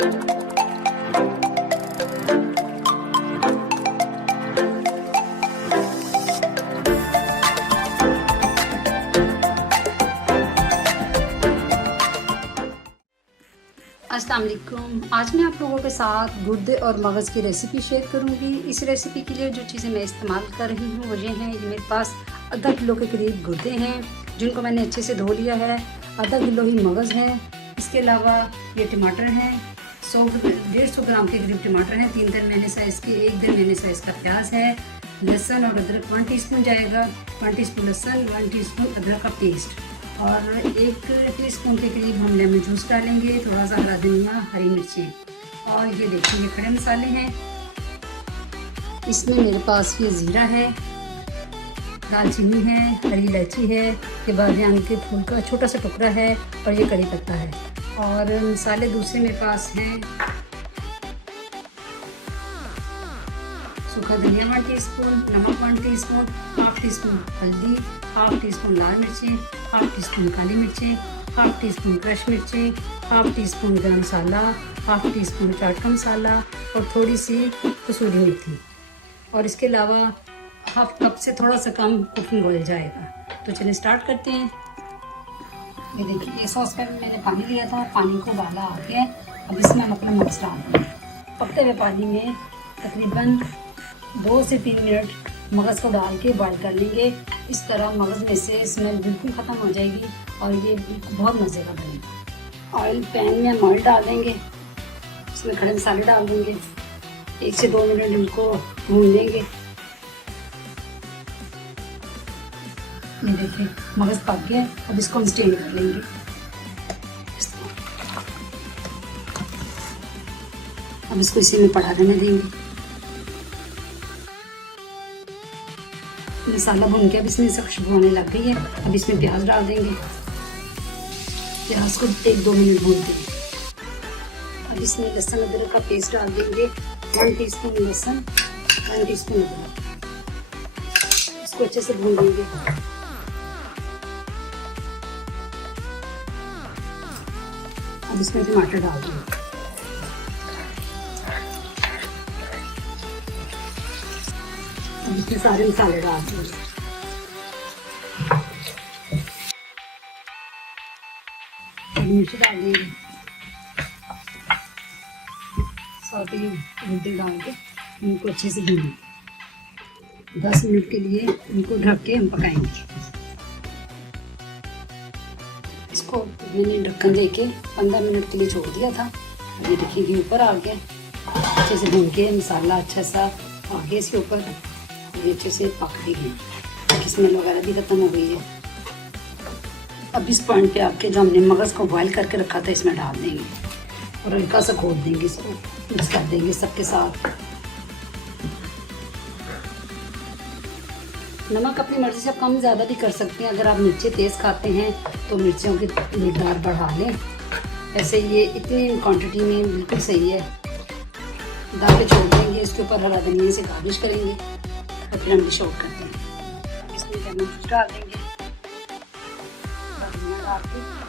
अस्सलाम वालेकुम। आज मैं आप लोगों के साथ गुर्दे और मगज़ की रेसिपी शेयर करूंगी। इस रेसिपी के लिए जो चीज़ें मैं इस्तेमाल कर रही हूँ वो ये हैं। ये मेरे पास आधा किलो के करीब गुर्दे हैं जिनको मैंने अच्छे से धो लिया है। आधा किलो ही मगज़ है। इसके अलावा ये टमाटर हैं, 150 ग्राम के करीब टमाटर हैं, 3 दरमियाने साइज़ के, 1 दरमियाने साइज़ का प्याज है। लहसुन और अदरक 1 टीस्पून जाएगा, 1 टीस्पून लहसुन, 1 टीस्पून अदरक का पेस्ट और 1 टीस्पून के करीब हम लेमन जूस डालेंगे, थोड़ा सा हरा धनिया, हरी मिर्चें। और ये देखिए खड़े मसाले हैं। इसमें मेरे पास ये ज़ीरा है, दालचीनी है, हरी इलायची है, के बादियान के फूल का छोटा सा टुकड़ा है और ये कड़ी पत्ता है। और मसाले दूसरे मेरे पास हैं, सूखा धनिया 1 टीस्पून, नमक 1 टीस्पून, 1/2 टीस्पून हल्दी, 1/2 टीस्पून लाल मिर्चें, 1/2 टीस्पून काली मिर्चें, 1/2 टीस्पून क्रश मिर्चें, 1/2 टीस्पून गरम मसाला, 1/2 टीस्पून चाट का मसाला और थोड़ी सी कसूरी मेथी। और इसके अलावा 1/2 कप से थोड़ा सा कम कुकिंग ऑयल जाएगा। तो चलिए स्टार्ट करते हैं। ये देखिए सॉस पैन में मैंने पानी लिया था, पानी को उबाला आ गया। अब इसमें हम अपना मगज़ डाल देंगे। पकते हुए पानी में तकरीबन 2 से 3 मिनट मगज़ को डाल के बॉईल कर लेंगे। इस तरह मगज़ में से स्मेल बिल्कुल ख़त्म हो जाएगी और ये बहुत मज़े का बनेगा। ऑयल पैन में हम ऑयल डाल देंगे, इसमें खड़े मसाले डाल देंगे, 1 से 2 मिनट इनको भून लेंगे। ये देखिए मगज़ पक गया। अब इसको हम स्टेन कर लेंगे। अब इसको इसी में पड़ा रहने देंगे। मसाला भून के अब इसमें से खुशबू आने लग गई है। अब इसमें प्याज डाल देंगे, प्याज को 1-2 मिनट भूनते हैं। अब इसमें लहसुन अदरक का पेस्ट डाल देंगे, 1 टीस्पून लहसुन, 1 टीस्पून अदरक। इसको अच्छे से भून देंगे। अब इसमें टमाटर डाल देंगे। अब इसमें सारे मसाले डाल देंगे। मिर्च डाल देंगे, साथ ही हल्दी डाल के इनको अच्छे से भूनेंगे। 10 मिनट के लिए इनको ढक के हम पकाएंगे। इसको मैंने ढक्कन दे के 15 मिनट के लिए छोड़ दिया था। ये देखिए कि ऊपर आ गया। अच्छे से भून के मसाला अच्छा सा आ गया इसके ऊपर। ये अच्छे से पक भी गई, स्मेल वगैरह भी खत्म हो गई है। अब इस पॉइंट पे आपके जो हमने मगज़ को बॉईल करके रखा था इसमें डाल देंगे और हल्का सा खोल देंगे, इसको मिक्स कर देंगे सबके साथ। नमक अपनी मर्ज़ी से आप कम ज़्यादा भी कर सकते हैं। अगर आप मिर्चें तेज़ खाते हैं तो मिर्चियों की मिकदार बढ़ा लें। ऐसे ये इतनी क्वांटिटी में बिल्कुल सही है। डाल के छोड़ देंगे, इसके ऊपर हरा धनिया से गार्निश करेंगे और फिर हम डिश आउट करते हैं। इसमें लेमन जूस डाल देंगे, धनिया डाल के